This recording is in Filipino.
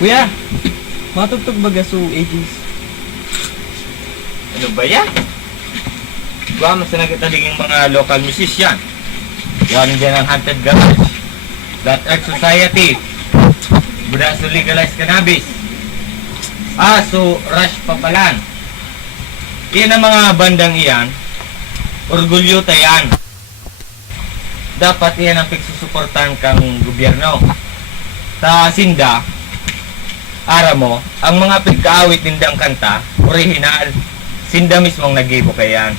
Kuya, matugtog baga su 80s. Ano ba yan? Buwa mo sa nagkataling mga local musician. One din ang Haunted Garage. That Earth Society. Budaso Legalized Cannabis. So Rush Papalan. Iyan ang mga bandang iyan. Orgulyo tayan. Dapat iyan ang pagsusuportan kang gobyerno. Sa Sinda, ara mo, ang mga pagkaawit nindang kanta, original, Sinda mismong nag-ibo kayan.